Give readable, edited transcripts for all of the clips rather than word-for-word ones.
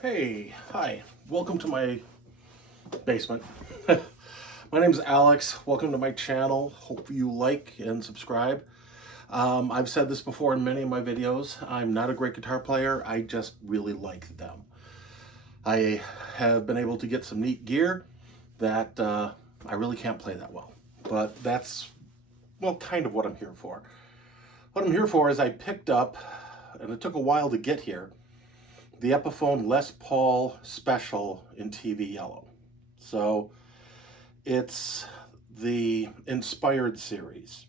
Hey, hi, welcome to my basement. My name's Alex. Welcome to my channel. Hope you like and subscribe. I've said this before in many of my videos. I'm not a great guitar player. I just really like them. I have been able to get some neat gear that I really can't play that well. But that's, well, kind of what I'm here for. What I'm here for is I picked up, and it took a while to get here, the Epiphone Les Paul Special in TV Yellow. So it's the Inspired series.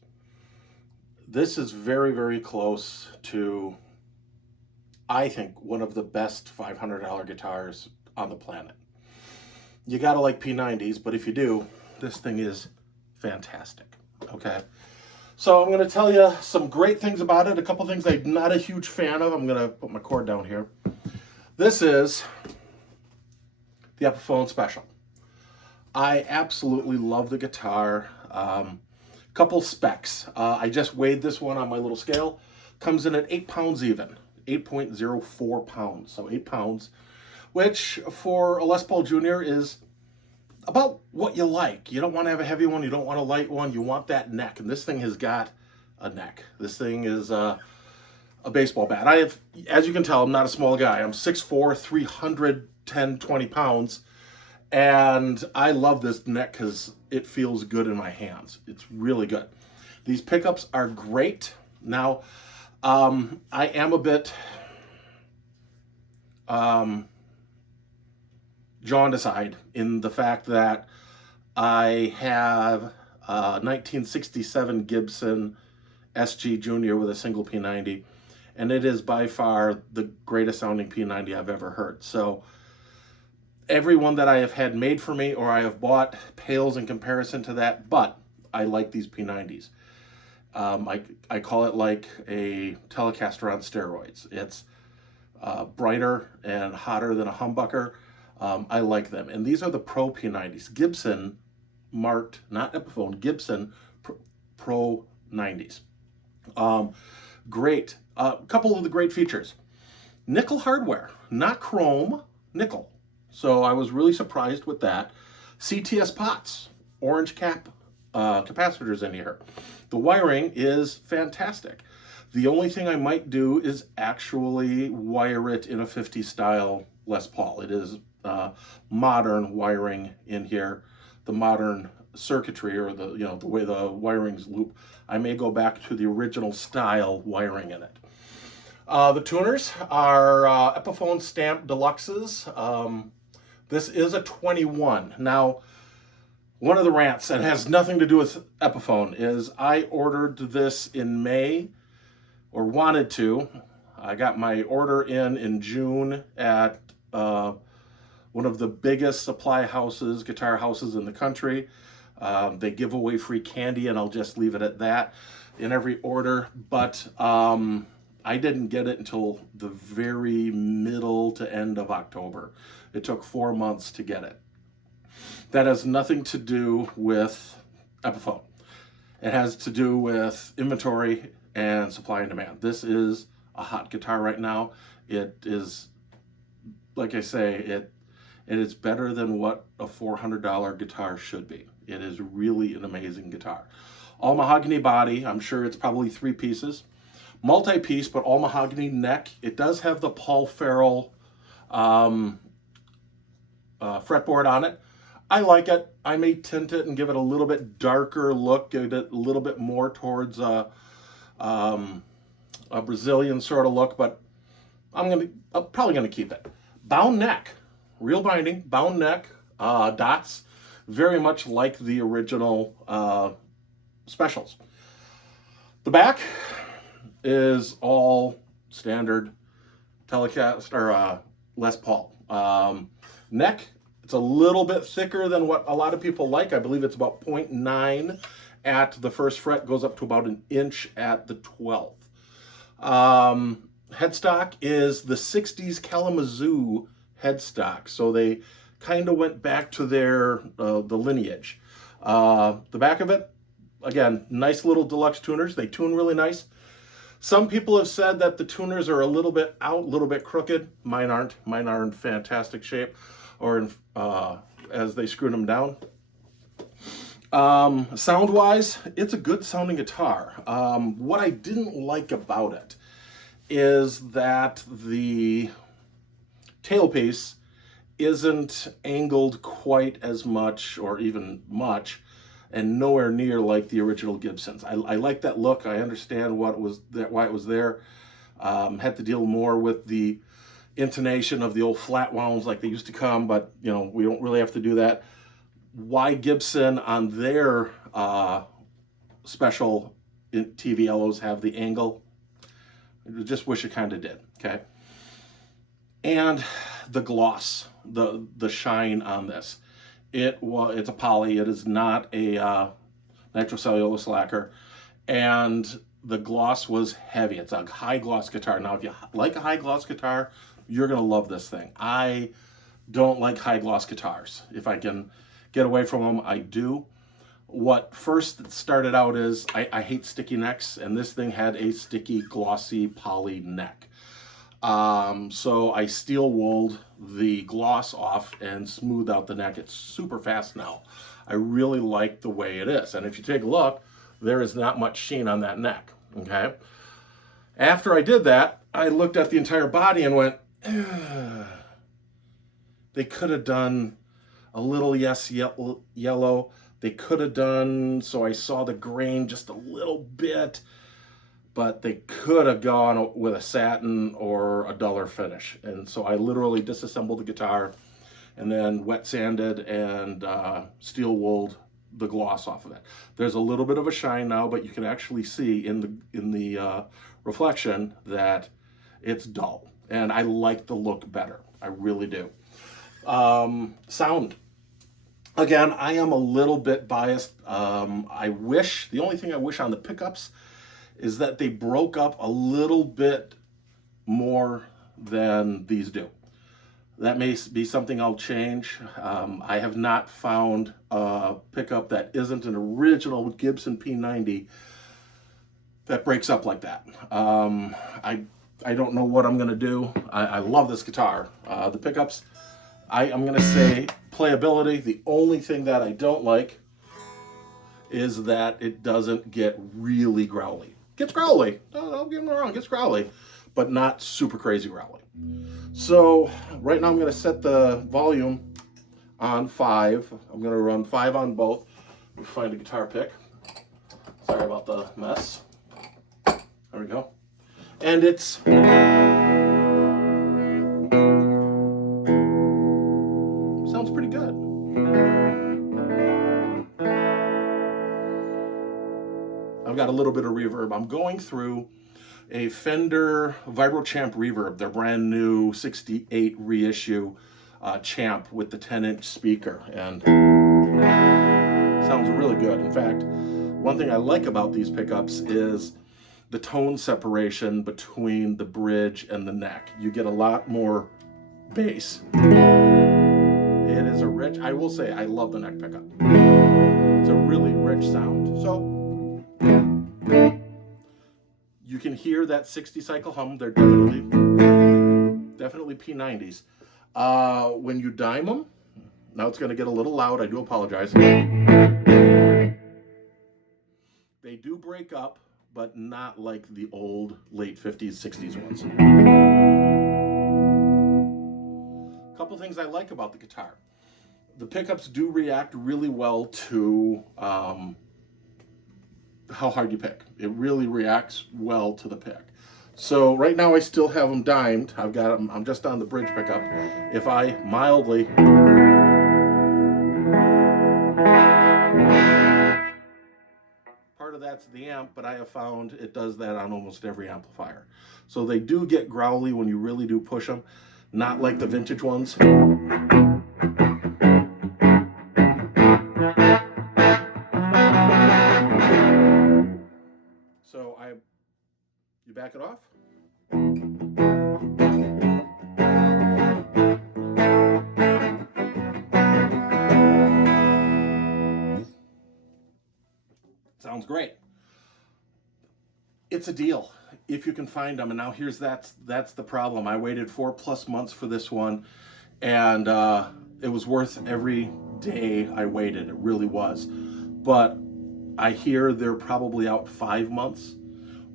This is very, very close to, I think, one of the best $500 guitars on the planet. You gotta like P90s, but if you do, this thing is fantastic, okay? So I'm gonna tell you some great things about it, a couple things I'm not a huge fan of. I'm gonna put my cord down here. This is the Epiphone Special. I absolutely love the guitar. Couple specs. I just weighed this one on my little scale. Comes in at 8 pounds even, 8.04 pounds. So 8 pounds, which for a Les Paul Jr. is about what you like. You don't want to have a heavy one. You don't want a light one. You want that neck. And this thing has got a neck. This thing is a baseball bat. I have, as you can tell, I'm not a small guy. I'm 6'4", 310, 20 pounds. And I love this neck because it feels good in my hands. It's really good. These pickups are great. Now, I am a bit jaundiced in the fact that I have a 1967 Gibson SG Junior with a single P90, and it is by far the greatest sounding P90 I've ever heard. So every one that I have had made for me or I have bought pales in comparison to that, but I like these P90s. I call it like a Telecaster on steroids. It's brighter and hotter than a humbucker. I like them. And these are the Pro P90s. Gibson marked, not Epiphone, Gibson Pro 90s. Great. A couple of the great features. Nickel hardware, not chrome, nickel. So I was really surprised with that. CTS pots, orange cap capacitors in here. The wiring is fantastic. The only thing I might do is actually wire it in a 50 style Les Paul. It is modern wiring in here, the modern circuitry, or the the way the wirings loop. I may go back to the original style wiring in it. The tuners are Epiphone Stamp Deluxes. This is a 21. Now, one of the rants, and has nothing to do with Epiphone, is I ordered this in May, or wanted to. I got my order in June at one of the biggest supply houses, guitar houses in the country. They give away free candy, and I'll just leave it at that in every order. But I didn't get it until the very middle to end of October. It took 4 months to get it. That has nothing to do with Epiphone. It has to do with inventory and supply and demand. This is a hot guitar right now. It is, like I say, it is better than what a $400 guitar should be. It is really an amazing guitar. All mahogany body. I'm sure it's probably 3 pieces. Multi-piece, but all mahogany neck. It does have the Paul Farrell fretboard on it. I like it. I may tint it and give it a little bit darker look, give it a little bit more towards a Brazilian sort of look, but I'm probably gonna keep it. Bound neck, real binding, bound neck, dots, very much like the original specials. The back is all standard Telecaster Les Paul. Neck, it's a little bit thicker than what a lot of people like. I believe it's about 0.9 at the first fret, goes up to about 1 inch at the 12th. Headstock is the 60s Kalamazoo headstock, so they kind of went back to their the lineage. The back of it, again, nice little deluxe tuners. They tune really nice. Some people have said that the tuners are a little bit out, a little bit crooked. Mine aren't. Mine are in fantastic shape, or as they screwed them down. Sound-wise, it's a good sounding guitar. What I didn't like about it is that the tailpiece isn't angled quite as much, or even much, and nowhere near like the original Gibsons. I like that look. I understand why it was there. Had to deal more with the intonation of the old flat wounds like they used to come, but you know, we don't really have to do that. Why Gibson on their special TVLOs have the angle, I just wish it kind of did, okay? And the gloss, the shine on this, it's a poly. It is not a nitrocellulose lacquer, and the gloss was heavy. It's a high gloss guitar. Now, if you like a high gloss guitar, you're gonna love this thing. I don't like high gloss guitars. If I can get away from them, I do. What first started out is I hate sticky necks, and this thing had a sticky, glossy, poly neck. So I steel wooled the gloss off and smoothed out the neck. It's super fast now. I really like the way it is. And if you take a look, there is not much sheen on that neck, okay? After I did that, I looked at the entire body and went, they could have done a little yellow. They could have done, so I saw the grain just a little bit, but they could have gone with a satin or a duller finish. And so I literally disassembled the guitar and then wet sanded and steel wooled the gloss off of it. There's a little bit of a shine now, but you can actually see in the reflection that it's dull. And I like the look better. I really do. Sound. Again, I am a little bit biased. The only thing I wish on the pickups is that they broke up a little bit more than these do. That may be something I'll change. I have not found a pickup that isn't an original Gibson P90 that breaks up like that. I don't know what I'm gonna do. I love this guitar. The pickups, I'm gonna say playability. The only thing that I don't like is that it doesn't get really growly. Gets growly, don't get me wrong, gets growly, but not super crazy growly. So right now I'm gonna set the volume on 5. I'm gonna run 5 on both. Let me find a guitar pick. Sorry about the mess. There we go. And it's sounds pretty good. I've got a little bit of reverb. I'm going through a Fender Vibrochamp reverb, their brand new 68 reissue Champ with the 10-inch speaker, and sounds really good. In fact, one thing I like about these pickups is the tone separation between the bridge and the neck. You get a lot more bass. It is a rich, I will say, I love the neck pickup. It's a really rich sound. So you can hear that 60 cycle hum. They're definitely P90s. When you dime them, now it's going to get a little loud. I do apologize. They do break up, but not like the old late 50s, 60s ones. A couple things I like about the guitar. The pickups do react really well to how hard you pick. It really reacts well to the pick. So right now I still have them dimed. I've got them, I'm just on the bridge pickup. If I mildly part of that's the amp, but I have found it does that on almost every amplifier. So they do get growly when you really do push them, not like the vintage ones. So you back it off. Sounds great. it's a deal if you can find them. And now that's the problem. I waited 4+ months for this one, and it was worth every day I waited. It really was. But I hear they're probably out 5 months,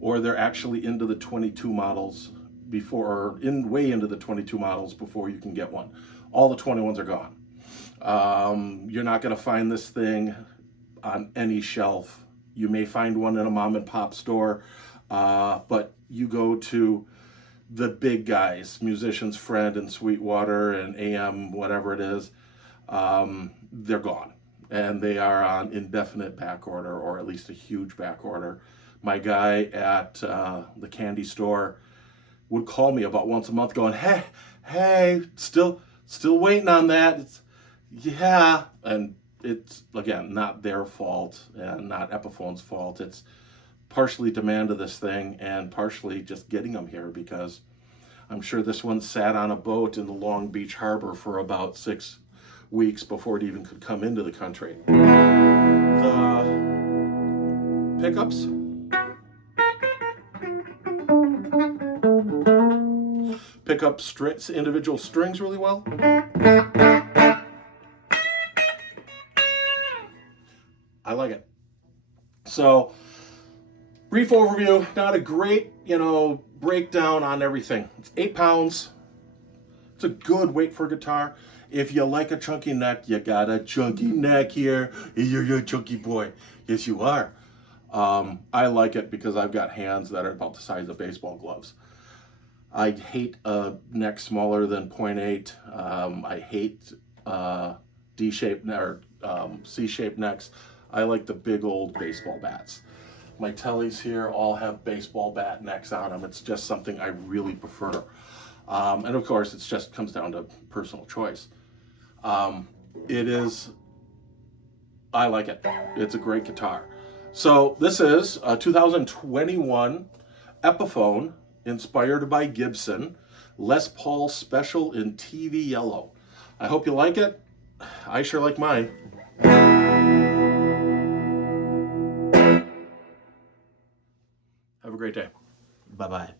or they're actually into the 22 models before, or way into the 22 models before you can get one. All the 21s are gone. You're not going to find this thing on any shelf. You may find one in a mom and pop store, but you go to the big guys, Musician's Friend and Sweetwater and AM, whatever it is, they're gone. And they are on indefinite back order, or at least a huge back order. My guy at the candy store would call me about once a month going, hey, still waiting on that. Yeah. And it's, again, not their fault and not Epiphone's fault. It's partially demand of this thing and partially just getting them here, because I'm sure this one sat on a boat in the Long Beach harbor for about 6 weeks before it even could come into the country. The pickups, pick up individual strings really well. I like it. So, brief overview, not a great, breakdown on everything. It's 8 pounds. It's a good weight for a guitar. If you like a chunky neck, you got a chunky neck here. You're a chunky boy. Yes, you are. I like it because I've got hands that are about the size of baseball gloves. I hate a neck smaller than 0.8. I hate D-shaped or C-shaped necks. I like the big old baseball bats. My tellies here all have baseball bat necks on them. It's just something I really prefer. And of course, it just comes down to personal choice. I like it. It's a great guitar. So this is a 2021 Epiphone, inspired by Gibson, Les Paul Special in TV Yellow. I hope you like it. I sure like mine. Have a great day. Bye-bye.